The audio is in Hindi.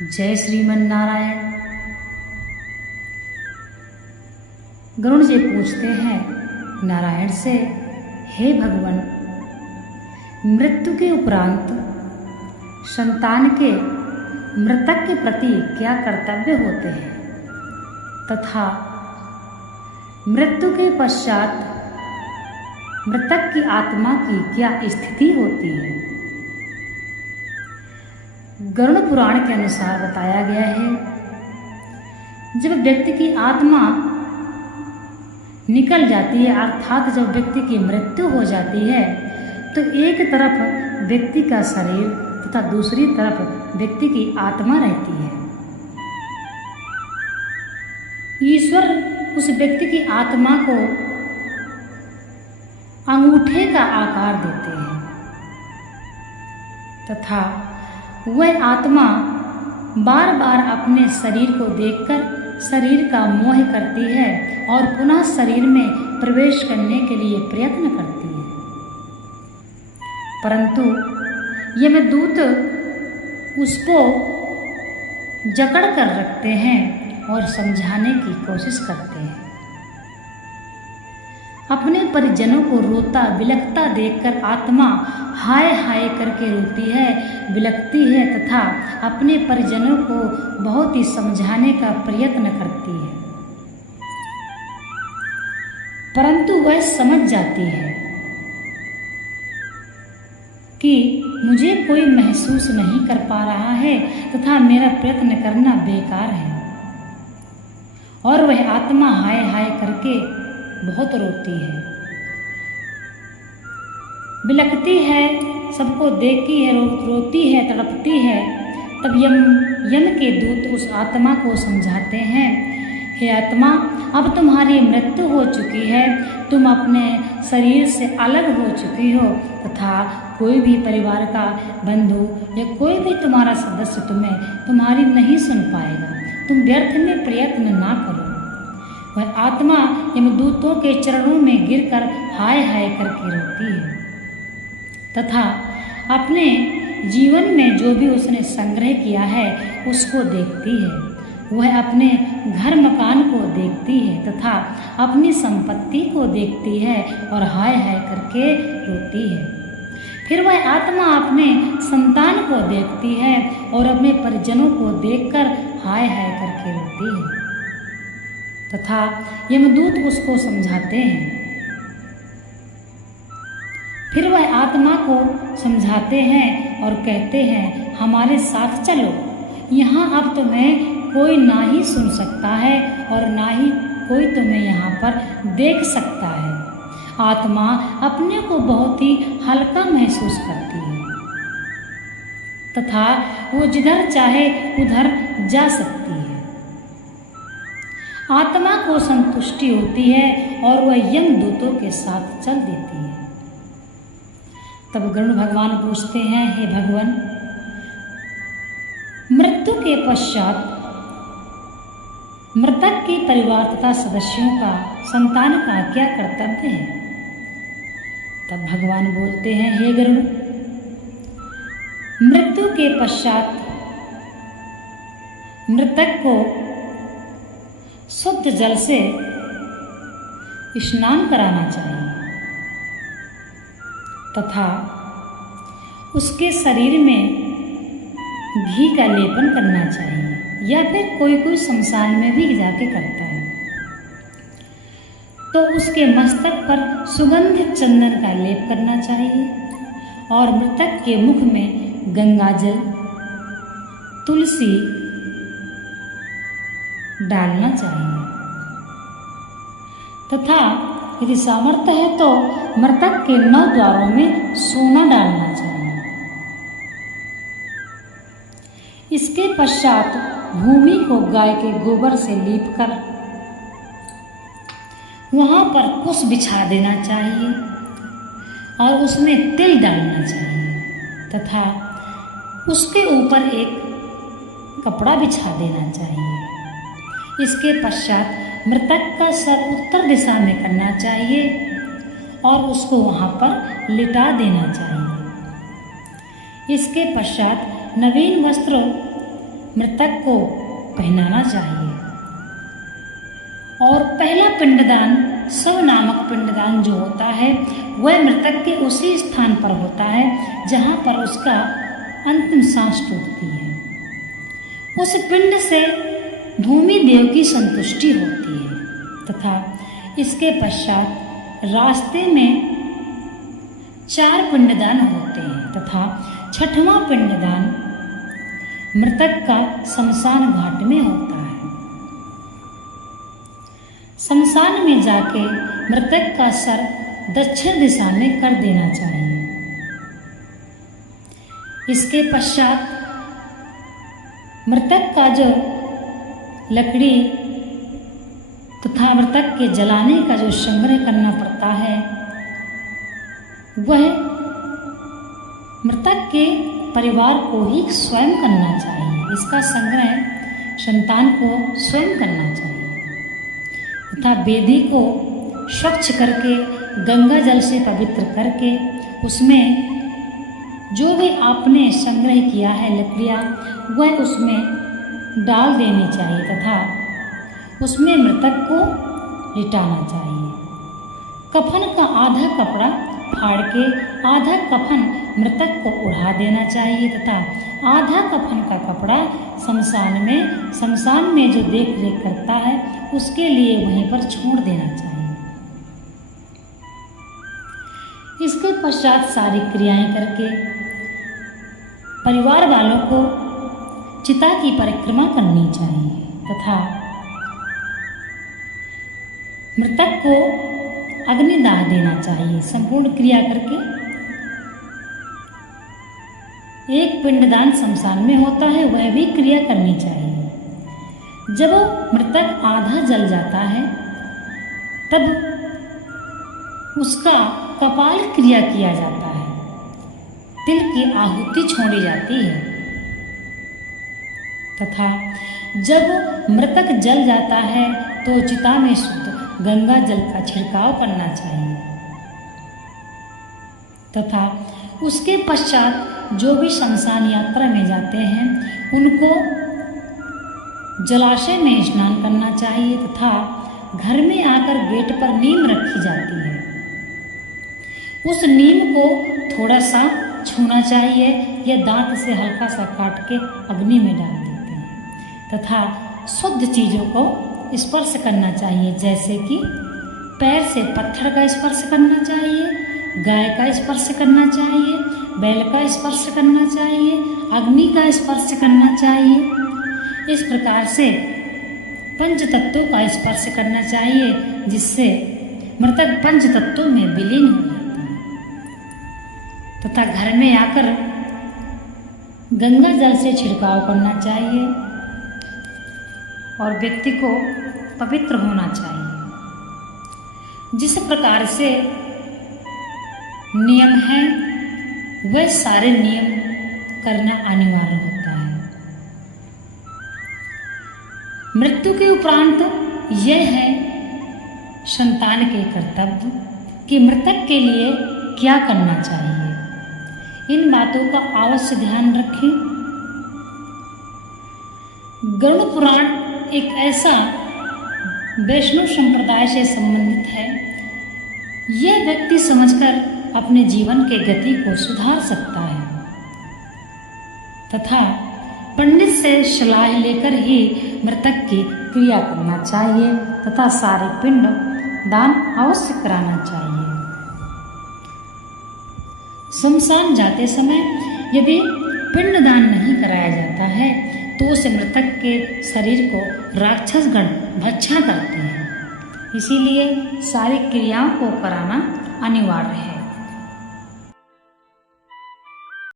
जय श्रीमन नारायण। गरुड़ जी पूछते हैं नारायण से, हे भगवान, मृत्यु के उपरांत संतान के मृतक के प्रति क्या कर्तव्य होते हैं तथा मृत्यु के पश्चात मृतक की आत्मा की क्या स्थिति होती है। गरुड़ पुराण के अनुसार बताया गया है, जब व्यक्ति की आत्मा निकल जाती है अर्थात जब व्यक्ति की मृत्यु हो जाती है तो एक तरफ व्यक्ति का शरीर तथा दूसरी तरफ व्यक्ति की आत्मा रहती है। ईश्वर उस व्यक्ति की आत्मा को अंगूठे का आकार देते हैं तथा वह आत्मा बार बार अपने शरीर को देखकर शरीर का मोह करती है और पुनः शरीर में प्रवेश करने के लिए प्रयत्न करती है, परंतु यमदूत उसको जकड़ कर रखते हैं और समझाने की कोशिश करते हैं। अपने परिजनों को रोता बिलखता देखकर आत्मा हाय हाय करके रोती है, बिलखती है तथा अपने परिजनों को बहुत ही समझाने का प्रयत्न करती है, परंतु वह समझ जाती है कि मुझे कोई महसूस नहीं कर पा रहा है तथा मेरा प्रयत्न करना बेकार है, और वह आत्मा हाय हाय करके बहुत रोती है, बिलखती है, सबको देखती है, रोती है, तड़पती है। तब यम के दूत उस आत्मा को समझाते हैं, हे आत्मा, अब तुम्हारी मृत्यु हो चुकी है, तुम अपने शरीर से अलग हो चुकी हो तथा कोई भी परिवार का बंधु या कोई भी तुम्हारा सदस्य तुम्हारी नहीं सुन पाएगा, तुम व्यर्थ में प्रयत्न ना करो। वह आत्मा यमदूतों के चरणों में गिरकर हाय हाय करके रोती है तथा अपने जीवन में जो भी उसने संग्रह किया है उसको देखती है। वह अपने घर मकान को देखती है तथा अपनी संपत्ति को देखती है और हाय हाय करके रोती है। फिर वह आत्मा अपने संतान को देखती है और अपने परिजनों को देखकर हाय हाय करके रोती है तथा यमदूत उसको समझाते हैं। फिर वह आत्मा को समझाते हैं और कहते हैं, हमारे साथ चलो, यहाँ अब तुम्हें कोई ना ही सुन सकता है और ना ही कोई तुम्हें यहाँ पर देख सकता है। आत्मा अपने को बहुत ही हल्का महसूस करती है तथा वो जिधर चाहे उधर जा सकती है। आत्मा को संतुष्टि होती है और वह यमदूतों के साथ चल देती है। तब गरुड़ भगवान पूछते हैं, हे भगवान, मृत्यु के पश्चात मृतक के परिवार तथा सदस्यों का संतान का क्या कर्तव्य है। तब भगवान बोलते हैं, हे गरुड़, मृत्यु के पश्चात मृतक को शुद्ध जल से स्नान कराना चाहिए तथा उसके शरीर में घी का लेपन करना चाहिए, या फिर कोई शमशान में भी जाके करता है तो उसके मस्तक पर सुगंधित चंदन का लेप करना चाहिए और मृतक के मुख में गंगाजल तुलसी डालना चाहिए तथा यदि सामर्थ्य है तो मृतक के 9 द्वारों में सोना डालना चाहिए। इसके पश्चात भूमि को गाय के गोबर से लीपकर वहां पर कुश बिछा देना चाहिए और उसमें तिल डालना चाहिए तथा उसके ऊपर एक कपड़ा बिछा देना चाहिए। इसके पश्चात मृतक का सर उत्तर दिशा में करना चाहिए और उसको वहां पर लिटा देना चाहिए। इसके पश्चात नवीन वस्त्र मृतक को पहनाना चाहिए। और पहला पिंडदान शव नामक पिंडदान जो होता है वह मृतक के उसी स्थान पर होता है जहाँ पर उसका अंतिम सांस टूटती है। उस पिंड से भूमि देव की संतुष्टि होती है तथा इसके पश्चात रास्ते में 4 पिंडदान होते हैं तथा 6वां पिंडदान मृतक का शमशान घाट में होता है। शमशान में जाके मृतक का सर दक्षिण दिशा में कर देना चाहिए। इसके पश्चात मृतक का जो लकड़ी तथा मृतक के जलाने का जो संग्रह करना पड़ता है वह मृतक के परिवार को ही स्वयं करना चाहिए। इसका संग्रह संतान को स्वयं करना चाहिए तथा वेदी को स्वच्छ करके गंगा जल से पवित्र करके उसमें जो भी आपने संग्रह किया है लकड़ियाँ वह उसमें डाल देनी चाहिए तथा उसमें मृतक को लिटाना चाहिए। कफन का आधा कपड़ा फाड़ के आधा कफन मृतक को उड़ा देना चाहिए तथा आधा कफन का कपड़ा शमशान में जो देख रेख करता है उसके लिए वहीं पर छोड़ देना चाहिए। इसके पश्चात सारी क्रियाएं करके परिवार वालों को चिता की परिक्रमा करनी चाहिए तथा मृतक को अग्निदाह देना चाहिए। संपूर्ण क्रिया करके एक पिंडदान शमशान में होता है वह भी क्रिया करनी चाहिए। जब मृतक आधा जल जाता है तब उसका कपाल क्रिया किया जाता है, तिल की आहुति छोड़ी जाती है तथा जब मृतक जल जाता है तो चिता में शुद्ध गंगा जल का छिड़काव करना चाहिए तथा उसके पश्चात जो भी शमशान यात्रा में जाते हैं उनको जलाशय में स्नान करना चाहिए तथा घर में आकर गेट पर नीम रखी जाती है। उस नीम को थोड़ा सा छूना चाहिए या दांत से हल्का सा काट के अग्नि में डाल देते हैं तथा शुद्ध चीज़ों को स्पर्श करना चाहिए, जैसे कि पैर से पत्थर का स्पर्श करना चाहिए, गाय का स्पर्श करना चाहिए, बैल का स्पर्श करना चाहिए, अग्नि का स्पर्श करना चाहिए। इस प्रकार से पंच तत्वों का स्पर्श करना चाहिए जिससे मृतक पंच तत्वों में विलीन हो जाता है तथा घर में आकर गंगा जल से छिड़काव करना चाहिए और व्यक्ति को पवित्र होना चाहिए। जिस प्रकार से नियम है वह सारे नियम करना अनिवार्य होता है। मृत्यु के उपरांत यह है संतान के कर्तव्य कि मृतक के लिए क्या करना चाहिए। इन बातों का अवश्य ध्यान रखें। गरुड़ पुराण एक ऐसा वैष्णव संप्रदाय से संबंधित है, यह व्यक्ति समझकर अपने जीवन के गति को सुधार सकता है तथा पंडित से सलाह लेकर ही मृतक की क्रिया करना चाहिए तथा सारे पिंड दान अवश्य कराना चाहिए। शमशान जाते समय यदि पिंड दान नहीं कराया जाता है तो उस मृतक के शरीर को राक्षसगण भक्षा करते हैं, इसीलिए सारी क्रियाओं को कराना अनिवार्य है।